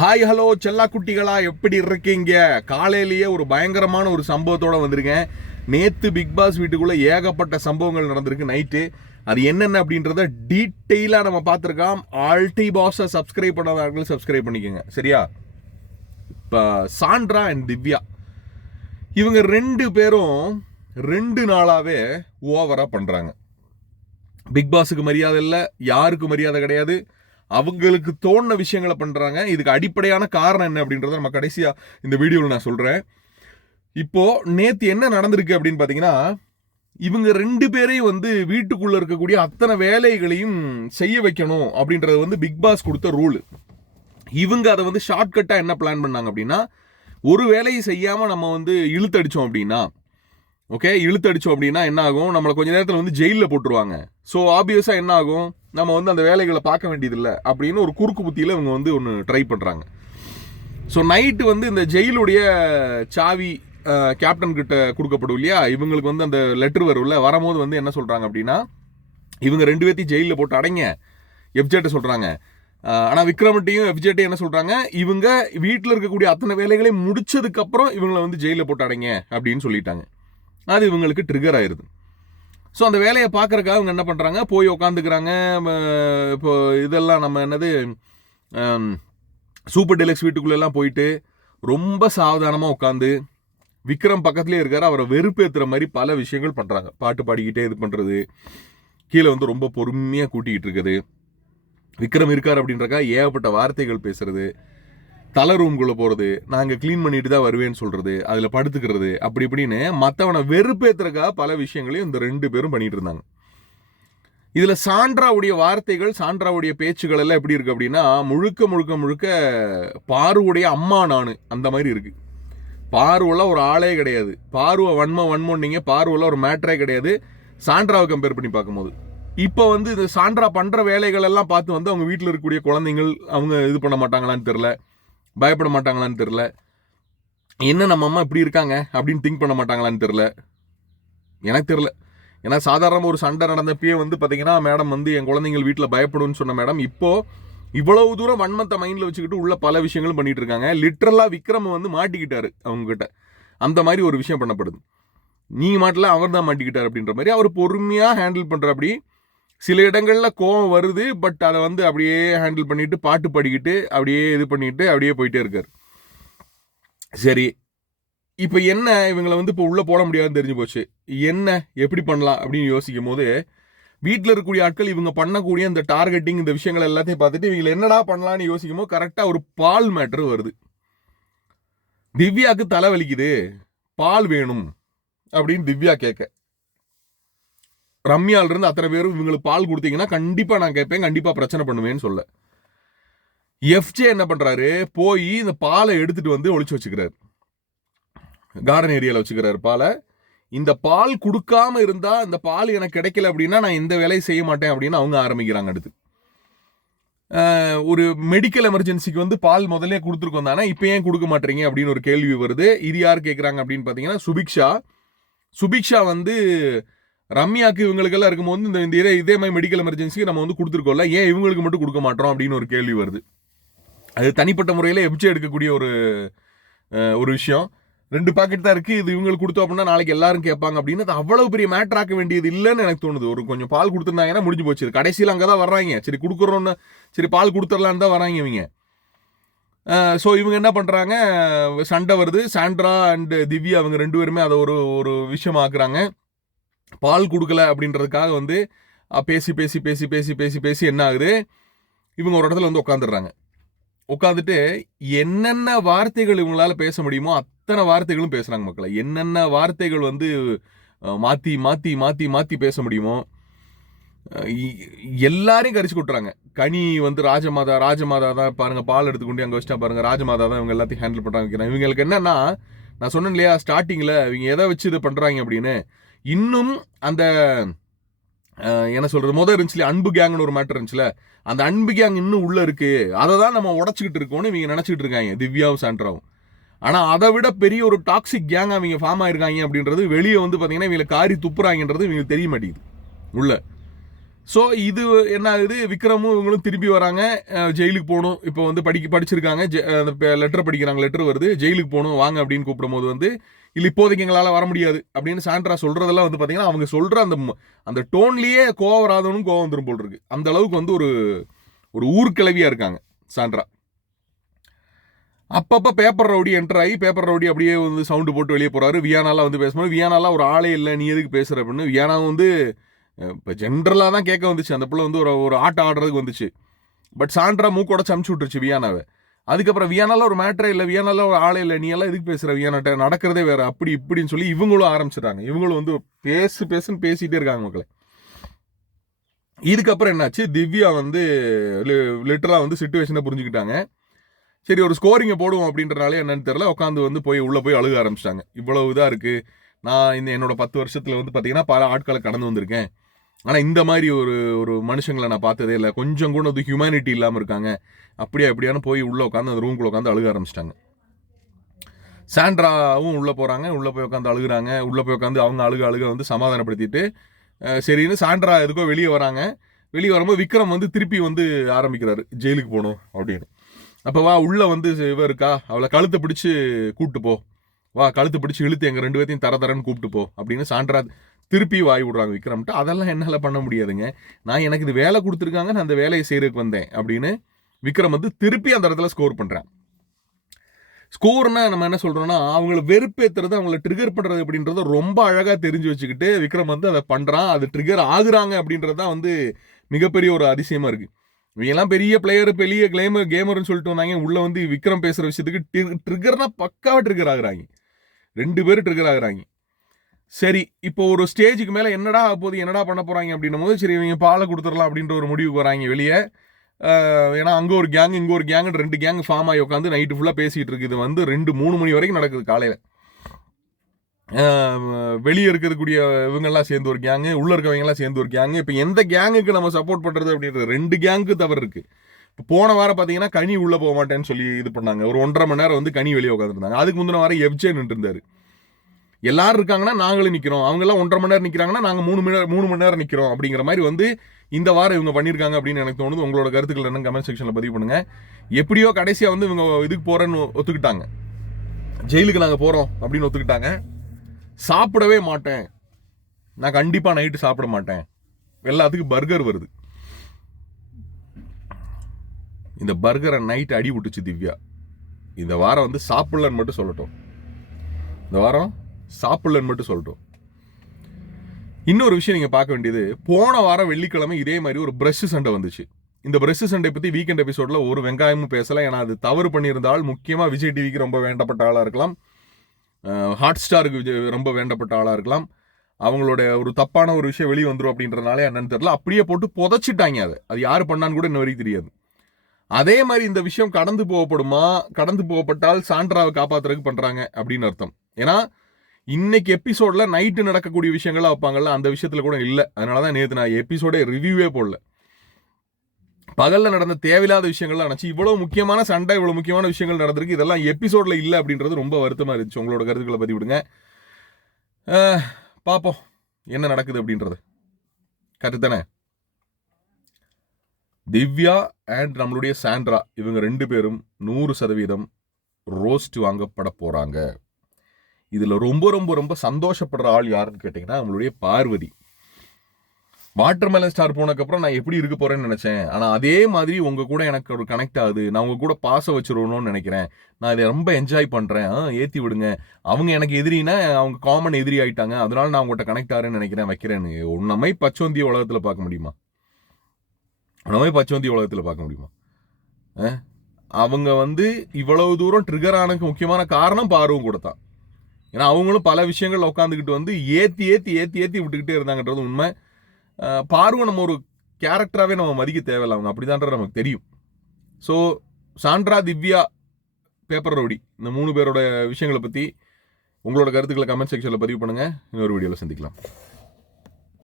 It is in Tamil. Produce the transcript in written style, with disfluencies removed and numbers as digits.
ஹாய் ஹலோ செல்லா குட்டிகளா, எப்படி இருக்கீங்க? காலையிலேயே ஒரு பயங்கரமான ஒரு சம்பவத்தோட வந்திருக்கேன். நேற்று பிக் பாஸ் வீட்டுக்குள்ள ஏகப்பட்ட சம்பவங்கள் நடந்திருக்கு நைட்டு. அது என்னென்ன அப்படின்றத டீட்டெயிலாக நம்ம பார்த்துருக்கோம். ஆல்டி பாஸை சப்ஸ்கிரைப் பண்ணாதவர்கள் சப்ஸ்கிரைப் பண்ணிக்கோங்க, சரியா? இப்போ சாண்ட்ரா அண்ட் திவ்யா இவங்க 2 பேரும் 2 நாளாகவே ஓவராக பண்ணுறாங்க. பிக் பாஸுக்கு மரியாதை இல்லை, யாருக்கு மரியாதை கிடையாது. அவங்களுக்கு தோணுன விஷயங்களை பண்றாங்க. இதுக்கு அடிப்படையான காரணம் என்ன அப்படின்றத நம்ம கடைசியா இந்த வீடியோவில் நான் சொல்றேன். இப்போ நேத்து என்ன நடந்திருக்கு அப்படின்னு பாத்தீங்கன்னா, இவங்க 2 பேரையும் வீட்டுக்குள்ள இருக்கக்கூடிய அத்தனை வேலைகளையும் செய்ய வைக்கணும் அப்படின்றது பிக் பாஸ் கொடுத்த ரூல். இவங்க அதை ஷார்ட்கட்டா என்ன பிளான் பண்ணாங்க அப்படின்னா, ஒரு வேலையை செய்யாம நம்ம இழுத்தடிச்சோம் அப்படின்னா, இழுத்தடிச்சோம் அப்படின்னா என்ன ஆகும், நம்மளை கொஞ்ச நேரத்தில் ஜெயிலில் போட்டுருவாங்க. ஸோ ஆப்வியஸா என்ன ஆகும், நம்ம அந்த வேலைகளை பார்க்க வேண்டியதில்லை அப்படின்னு ஒரு குறுக்கு புத்தியில் இவங்க ஒன்று ட்ரை பண்ணுறாங்க. ஸோ நைட்டு இந்த ஜெயிலுடைய சாவி கேப்டன் கிட்ட கொடுக்கப்படும் இல்லையா, இவங்களுக்கு அந்த லெட்டர் வரும்ல, வரும்போது என்ன சொல்கிறாங்க அப்படின்னா, இவங்க 2 பேர்த்தையும் ஜெயிலில் போட்டு அடைங்க எஃப்ஜேட்டை சொல்கிறாங்க. ஆனால் விக்ரமட்டையும் எஃப்ஜேட்டையும் என்ன சொல்கிறாங்க, இவங்க வீட்டில் இருக்கக்கூடிய அத்தனை வேலைகளையும் முடிச்சதுக்கப்புறம் இவங்களை ஜெயிலில் போட்டு அடைங்க அப்படின்னு சொல்லிட்டாங்க. அது இவங்களுக்கு ட்ரிகர் ஆயிடுது. ஸோ அந்த வேலையை பார்க்குறக்காக அவங்க என்ன பண்ணுறாங்க, போய் உக்காந்துக்கிறாங்க. இப்போ இதெல்லாம் நம்ம சூப்பர் டெலக்ஸ் வீட்டுக்குள்ளெல்லாம் போயிட்டு ரொம்ப சாவதானமாக உட்காந்து, விக்ரம் பக்கத்துலேயே இருக்கார், அவரை வெறுப்பேற்றுற மாதிரி பல விஷயங்கள் பண்ணுறாங்க. பாட்டு பாடிக்கிட்டே இது பண்ணுறது, கீழே ரொம்ப பொறுமையாக கூட்டிக்கிட்டு இருக்குது. விக்ரம் இருக்கார் அப்படின்றக்கா ஏகப்பட்ட வார்த்தைகள் பேசுறது, தலை ரூம்குள்ளே போகிறது, நான் இங்கே க்ளீன் பண்ணிட்டு தான் வருவேன்னு சொல்கிறது, அதில் படுத்துக்கிறது, அப்படி இப்படின்னு மற்றவனை வெறுப்பேற்றுறக்காக பல விஷயங்களையும் இந்த 2 பேரும் பண்ணிட்டு இருந்தாங்க. இதில் சாண்ட்ராவுடைய வார்த்தைகள், சாண்ட்ராவுடைய பேச்சுகள் எல்லாம் எப்படி இருக்கு அப்படின்னா, முழுக்க முழுக்க முழுக்க பாருவுடைய அம்மா நான் அந்த மாதிரி இருக்கு. பார்வெல்லாம் ஒரு ஆளே கிடையாது. பார்வை வன்மோன்னீங்க, பார்வெல்லாம் ஒரு மேட்டரே கிடையாது சாண்ட்ராவை கம்பேர் பண்ணி பார்க்கும்போது. இப்போ இந்த சாண்ட்ரா பண்ணுற வேலைகள் எல்லாம் பார்த்து அவங்க வீட்டில் இருக்கக்கூடிய குழந்தைங்கள் அவங்க இது பண்ண மாட்டாங்களான்னு தெரில, பயப்பட மாட்டாங்களான்னு தெரில, என்ன நம்ம அம்மா இப்படி இருக்காங்க அப்படின்னு திங்க் பண்ண மாட்டாங்களான்னு தெரில, எனக்கு தெரில. ஏன்னா சாதாரணமாக ஒரு சண்டை நடந்தப்பயே பார்த்தீங்கன்னா, மேடம் என் குழந்தைங்கள் வீட்டில் பயப்படும்னு சொன்ன மேடம் இப்போ இவ்வளவு தூரம் வன்மத்தை மைண்டில் வச்சுக்கிட்டு உள்ள பல விஷயங்களும் பண்ணிட்டு இருக்காங்க. லிட்டரலாக விக்ரம் மாட்டிக்கிட்டாரு அவங்ககிட்ட, அந்த மாதிரி ஒரு விஷயம் பண்ணப்படுது. நீங்க மாட்டல, அவர் தான் மாட்டிக்கிட்டார் அப்படின்ற மாதிரி அவர் பொறுமையாக ஹேண்டில் பண்ணுற. அப்படி சில இடங்களில் கோவம் வருது, பட் அதை அப்படியே ஹேண்டில் பண்ணிட்டு பாட்டு பாடிக்கிட்டு அப்படியே இது பண்ணிட்டு அப்படியே போயிட்டே இருக்காரு. சரி, இப்போ என்ன இவங்களை இப்போ உள்ளே போட முடியாதுன்னு தெரிஞ்சு போச்சு. என்ன எப்படி பண்ணலாம் அப்படின்னு யோசிக்கும் போது, வீட்டில் இருக்கக்கூடிய ஆட்கள் இவங்க பண்ணக்கூடிய இந்த டார்கெட்டிங் இந்த விஷயங்கள் எல்லாத்தையும் பார்த்துட்டு இவங்களை என்னடா பண்ணலான்னு யோசிக்கும் போது கரெக்டாக ஒரு பால் மேட்ரு வருது. திவ்யாவுக்கு தலை வலிக்குது, பால் வேணும் அப்படின்னு திவ்யா கேட்க, ரம்யால இருந்து அத்தனை பேரும் இவங்களுக்கு பால் கொடுத்தீங்கன்னா கண்டிப்பா நான் கேட்பேன், கண்டிப்பா பிரச்சனை பண்ணுவேன்னு சொல்ல, எஃப்ஜே என்ன பண்றாரு, போய் இந்த பாலை எடுத்துட்டு ஒளிச்சு வச்சுக்கிறாரு, கார்டன் ஏரியால வச்சுக்கிறாரு பாலை. இந்த பால் கொடுக்காம இருந்தா, இந்த பால் எனக்கு கிடைக்கல அப்படின்னா நான் எந்த வேலையும் செய்ய மாட்டேன் அப்படின்னு அவங்க ஆரம்பிக்கிறாங்க. அடுத்து ஒரு மெடிக்கல் எமர்ஜென்சிக்கு பால் முதல்ல கொடுத்துருக்கோம் தானே, இப்போ ஏன் கொடுக்க மாட்டீங்க அப்படின்னு ஒரு கேள்வி வருது. இது யார் கேட்குறாங்க அப்படின்னு பார்த்தீங்கன்னா, சுபிக்ஷா ரம்யாக்கு இவங்களுக்கெல்லாம் இருக்கும்போது இதே மாதிரி மெடிக்கல் எமர்ஜென்சிக்கு நம்ம கொடுத்துருக்கோம்ல, ஏன் இவங்களுக்கு மட்டும் கொடுக்க மாட்டோம் அப்படின்னு ஒரு கேள்வி வருது. அது தனிப்பட்ட முறையில் எப்ஜே எடுக்கக்கூடிய ஒரு விஷயம். 2 பாக்கெட் தான் இருக்கு, இது இவங்களுக்கு கொடுத்தோம் அப்படின்னா நாளைக்கு எல்லாரும் கேட்பாங்க அப்படின்னு அது அவ்வளவு பெரிய மேட்டர் ஆக்க வேண்டியது இல்லைன்னு எனக்கு தோணுது. ஒரு கொஞ்சம் பால் கொடுத்துருந்தாங்கன்னா முடிஞ்சு போச்சு. கடைசியில் அங்கே தான் வர்றாங்க, சரி கொடுக்குறோன்னு, சரி பால் கொடுத்துடலான்னு தான் வராங்க இவங்க. ஸோ இவங்க என்ன பண்ணுறாங்க, சண்டை வருது. சாண்ட்ரா அண்ட் திவ்யா அவங்க 2 பேருமே அதை ஒரு விஷயம் ஆக்குறாங்க. பால் கொடுக்கல அப்படின்றதுக்காக பேசி பேசி பேசி பேசி பேசி பேசி என்ன ஆகுது, இவங்க ஒரு இடத்துல உட்காந்துடுறாங்க. உட்காந்துட்டு என்னென்ன வார்த்தைகள் இவங்களால பேச முடியுமோ அத்தனை வார்த்தைகளும் பேசுறாங்க மக்களை. என்னென்ன வார்த்தைகள் மாத்தி மாத்தி மாத்தி மாத்தி பேச முடியுமோ எல்லாரையும் கரிச்சு கொட்டுறாங்க. கனி ராஜமாதா தான் பாருங்க, பால் எடுத்துக்கொண்டு அங்கே வச்சுட்டா பாருங்க, ராஜமாதா தான் இவங்க எல்லாத்தையும் ஹேண்டில் பண்றாங்க. இவங்களுக்கு என்னன்னா, நான் சொன்னேன் இல்லையா ஸ்டார்டிங்ல, இவங்க எதை வச்சு இதை பண்றாங்க அப்படின்னு, இன்னும் அந்த என்ன சொல்றது, முதல் இருந்துச்சுல அன்பு கேங்னு ஒரு மேட்டர் இருந்துச்சுல, அந்த அன்பு கேங் இன்னும் உள்ள இருக்கு, அதை தான் நம்ம உடச்சிக்கிட்டு இருக்கோம்னு இவங்க நினைச்சிட்டு இருக்காங்க, திவ்யாவும் சாண்ட்ராவும். ஆனா அதை விட பெரிய ஒரு டாக்ஸிக் கேங் அவங்க ஃபார்ம் ஆயிருக்காங்க அப்படின்றது வெளியே பாத்தீங்கன்னா இவங்களை காரி துப்புறாங்கன்றது இவங்களுக்கு தெரிய மாட்டேங்குது உள்ள. ஸோ இது என்ன ஆகுது, விக்ரமும் இவங்களும் திருப்பி வராங்க. ஜெயிலுக்கு போகணும், இப்போ வந்து படிச்சிருக்காங்க, லெட்டர் படிக்கிறாங்க, லெட்டர் வருது, ஜெயிலுக்கு போகணும் வாங்க அப்படின்னு கூப்பிடும் போது வந்து இல்லை இப்போதைக்கு எங்களால் வர முடியாது அப்படின்னு சாண்ட்ரா சொல்றதெல்லாம் வந்து பார்த்தீங்கன்னா அவங்க சொல்ற அந்த டோன்லேயே கோவம் வராதவனும் கோவம் வந்துடும் போல் இருக்கு. அந்த அளவுக்கு வந்து ஒரு ஊர்கிழவியா இருக்காங்க சாண்ட்ரா. அப்பப்போ பேப்பர் ரவுடி என்டர் ஆகி பேப்பர் ரவுடி அப்படியே வந்து சவுண்டு போட்டு வெளியே போறாரு. வியானாலாம் வந்து பேசும்போது வியானாலாம் ஒரு ஆளே இல்லை, நீ எதுக்கு பேசுற அப்படின்னு. வியானாவும் வந்து இப்போ ஜென்ரலாக தான் கேட்க வந்துச்சு, அந்த பிள்ளை வந்து ஒரு ஆட்டம் ஆடுறதுக்கு வந்துச்சு. பட் சாண்ட்ரா மூக்கோட சமைச்சு விட்டுருச்சு வியானாவை. அதுக்கப்புறம் வியானால ஒரு மேட்டரே இல்லை, வியானால ஒரு ஆளே இல்லை, நீ எல்லாம் எதுக்கு பேசுற, வியானாட்ட நடக்கிறதே வேற அப்படி இப்படின்னு சொல்லி இவங்களும் ஆரம்பிச்சிட்டாங்க. இவங்களும் வந்து பேசுன்னு பேசிட்டே இருக்காங்க மக்களை. இதுக்கப்புறம் என்னாச்சு, திவ்யா வந்து லிட்டரலா வந்து சிச்சுவேஷனை புரிஞ்சுக்கிட்டாங்க. சரி ஒரு ஸ்கோரிங்கை போடுவோம் அப்படின்றனாலே என்னன்னு தெரியல, உட்காந்து வந்து உள்ள போய் அழுக ஆரம்பிச்சிட்டாங்க. இவ்வளவு இதா இருக்கு, நான் என்னோட 10 வருஷத்துல வந்து பாத்தீங்கன்னா பல ஆட்களை கடந்து வந்திருக்கேன், ஆனா இந்த மாதிரி ஒரு மனுஷங்களை நான் பார்த்ததே இல்லை, கொஞ்சம் கூட அது ஹியூமனிட்டி இல்லாம இருக்காங்க, அப்படியே அப்படியான போய் உள்ள உட்காந்து அந்த ரூம்குள்ள உட்காந்து அழுக ஆரம்பிச்சிட்டாங்க. சாண்ட்ராவும் உள்ள போறாங்க, உள்ள போய் உட்காந்து அழுகுறாங்க. உள்ள போய் உட்காந்து அவங்க அழுக வந்து சமாதானப்படுத்திட்டு சரின்னு சாண்ட்ரா எதுக்கோ வெளியே வராங்க. வெளியே வரும்போது விக்ரம் வந்து திருப்பி வந்து ஆரம்பிக்கிறாரு, ஜெயிலுக்கு போகணும் அப்படின்னு. அப்போ வா உள்ள வந்து இவ இருக்கா, அவளை கழுத்தை பிடிச்சு கூப்பிட்டு போ, வா கழுத்தை பிடிச்சு இழுத்து எங்க 2 பேர்த்தையும் தரன்னு கூப்பிட்டு போ அப்படின்னு சாண்ட்ரா திருப்பி வாய் விடுறாங்க விக்ரம்ட்டு. அதெல்லாம் என்னால் பண்ண முடியாதுங்க, நான் எனக்கு இது வேலை கொடுத்துருக்காங்க, நான் அந்த வேலையை செய்யறதுக்கு வந்தேன் அப்படின்னு விக்ரம் வந்து திருப்பி அந்த இடத்துல ஸ்கோர் பண்றேன். ஸ்கோர்னா நம்ம என்ன சொல்றோம்னா அவங்களை வெறுப்பேற்றுறது, அவங்களை ட்ரிகர் பண்றது அப்படின்றத ரொம்ப அழகா தெரிஞ்சு வச்சுக்கிட்டு விக்ரம் வந்து அதை பண்றான், அது ட்ரிகர் ஆகுறாங்க அப்படின்றது தான் வந்து மிகப்பெரிய ஒரு அதிசயமா இருக்கு. இவங்கெல்லாம் பெரிய பிளேயர், பெரிய கேமர்னு சொல்லிட்டு வந்தாங்க, உள்ள வந்து விக்ரம் பேசுற விஷயத்துக்கு ட்ரிகர்னா பக்காவா ட்ரிகர் ஆகுறாங்க, 2 பேரும் ட்ரிகர் ஆகுறாங்க. சரி இப்போ ஒரு ஸ்டேஜுக்கு மேல என்னடா போகுது, என்னடா பண்ண போறாங்க அப்படின்னும் போது சரி இவங்க பாலை கொடுத்துடலாம் அப்படின்ற ஒரு முடிவுக்கு வராங்க வெளியே. ஏன்னா அங்கே ஒரு கேங் இங்கே ஒரு கேங் 2 கேங் ஃபார்ம் ஆகி உட்காந்து நைட்டு ஃபுல்லாக பேசிகிட்டு இருக்குது. இது வந்து 2-3 மணி வரைக்கும் நடக்குது காலையில். வெளியே இருக்கக்கூடிய இவங்கெல்லாம் சேர்ந்து ஒரு கேங்கு, உள்ளே இருக்கவங்கெல்லாம் சேர்ந்து ஒரு கேங்கு. இப்போ எந்த கேங்குக்கு நம்ம சப்போர்ட் பண்ணுறது அப்படின்றது 2 கேங்கு தவறு இருக்குது. இப்போ போன வாரம் பார்த்தீங்கன்னா கனி உள்ளே போக மாட்டேன்னு சொல்லி இது பண்ணாங்க, ஒரு 1.5 மணி நேரம் வந்து கனி வெளியே உட்காந்துருந்தாங்க. அதுக்கு முந்தின வாரம் எஃப்ஜே நின்றுருந்தாரு. எல்லாரும் இருக்காங்கன்னா நாங்களும் நிற்கிறோம், அவங்கெல்லாம் 1.5 மணி நேரம் நிற்கிறாங்கன்னா நாங்கள் 3 மணி நேரம் நிற்கிறோம் அப்படிங்கிற மாதிரி வந்து இந்த வாரம் இவங்க பண்ணியிருக்காங்க அப்படின்னு எனக்கு தோணுது. உங்களோட கருத்துக்கள் என்ன கமெண்ட் செக்ஷனில் பதிவு பண்ணுங்க. எப்படியோ கடைசியாக வந்து இவங்க இதுக்கு போறேன்னு ஒத்துக்கிட்டாங்க, ஜெயிலுக்கு நாங்கள் போகிறோம் அப்படின்னு ஒத்துக்கிட்டாங்க. சாப்பிடவே மாட்டேன், நான் கண்டிப்பாக நைட்டு சாப்பிட மாட்டேன், எல்லாத்துக்கும் பர்கர் வருது. இந்த பர்கரை நைட்டு அடி விட்டுச்சு திவ்யா. இந்த வாரம் வந்து சாப்பிடலன்னு மட்டும் சொல்லட்டும், இந்த வாரம் சாப்பிடலன்னு மட்டும் சொல்லட்டும். இன்னொரு விஷயம் நீங்க பார்க்க வேண்டியது, போன வாரம் வெள்ளிக்கிழமை இதே மாதிரி ஒரு பிரஷ் சண்டை வந்துச்சு. இந்த பிரஷ் சண்டை பத்தி வீக்கெண்ட் எபிசோட்ல ஒரு வெங்காயமும் பேசல, ஏன்னா அது தவறு பண்ணியிருந்தால் முக்கியமா விஜய் டிவிக்கு ரொம்ப வேண்டப்பட்ட ஆளா இருக்கலாம், ஹாட் ஸ்டாருக்கு ரொம்ப வேண்டப்பட்ட ஆளா இருக்கலாம், அவங்களோட ஒரு தப்பான ஒரு விஷயம் வெளியே வந்துடும் அப்படின்றனாலே என்னன்னு தெரியல, அப்படியே போட்டு புதைச்சிட்டாங்க. அது யாரு பண்ணான்னு கூட இன்ன வரைக்கும் தெரியாது. அதே மாதிரி இந்த விஷயம் கடந்து போகப்படுமா, கடந்து போகப்பட்டால் சாண்ட்ராவை காப்பாத்துறதுக்கு பண்றாங்க அப்படின்னு அர்த்தம். ஏன்னா இன்னைக்கு எபிசோட்ல நைட்டு நடக்கக்கூடிய விஷயங்கள்லாம் வைப்பாங்கல்ல, அந்த விஷயத்துல கூட இல்லை. அதனாலதான் நேற்று நான் எபிசோடே ரிவ்யூவே போடல. பகல்ல நடந்த தேவையில்லாத விஷயங்கள்லாம் நினைச்சு இவ்வளவு முக்கியமான சண்டை, இவ்வளவு முக்கியமான விஷயங்கள் நடந்திருக்கு, இதெல்லாம் எபிசோட்ல இல்லை அப்படின்றது ரொம்ப வருத்தமா இருந்துச்சு. உங்களோட கருத்துக்களை பதிவு விடுங்க, பார்ப்போம் என்ன நடக்குது அப்படின்றது. கருத்தானே திவ்யா அண்ட் நம்மளுடைய சாண்ட்ரா இவங்க 2 பேரும் 100% ரோஸ்ட் வாங்கப்பட போறாங்க. இதுல ரொம்ப ரொம்ப ரொம்ப சந்தோஷப்படுற ஆள் யாருன்னு கேட்டீங்கன்னா நம்மளுடைய பார்வதி. வாட்டர்மெலன் ஸ்டார் போனதுக்கப்புறம் நான் எப்படி இருக்க போறேன்னு நினைச்சேன், ஆனா அதே மாதிரி உங்க கூட எனக்கு ஒரு கனெக்ட் ஆகுது, நான் உங்க கூட பாச வச்சிருவணும்னு நினைக்கிறேன், நான் இதை ரொம்ப என்ஜாய் பண்றேன், ஏத்தி விடுங்க, அவங்க எனக்கு எதிரினா அவங்க காமன் எதிரி ஆயிட்டாங்க, அதனால நான் உங்கள்கிட்ட கனெக்ட் ஆகிறேன்னு நினைக்கிறேன், வைக்கிறேன்னு. உன்னமை பச்சோந்திய உலகத்துல பார்க்க முடியுமா? உன்னமை பச்சோந்திய உலகத்துல பார்க்க முடியுமா? அவங்க வந்து இவ்வளவு தூரம் ட்ரிகர் ஆனதுக்கு முக்கியமான காரணம் பார்வும் கூட தான். ஏன்னா அவங்களும் பல விஷயங்கள் உட்காந்துக்கிட்டு வந்து ஏத்தி ஏத்தி ஏத்தி ஏத்தி விட்டுக்கிட்டே இருந்தாங்கன்றது உண்மை. பார்வை நம்ம ஒரு கேரக்டராகவே நம்ம மதிக்க தேவையில்லை, அவங்க அப்படிதான்றது நமக்கு தெரியும். So Sandra, Divya, paper rowdy இந்த 3 பேரோட விஷயங்களை பற்றி உங்களோட கருத்துக்களை கமெண்ட் செக்ஷனில் பதிவு பண்ணுங்கள். இன்னொரு வீடியோவில் சந்திக்கலாம்.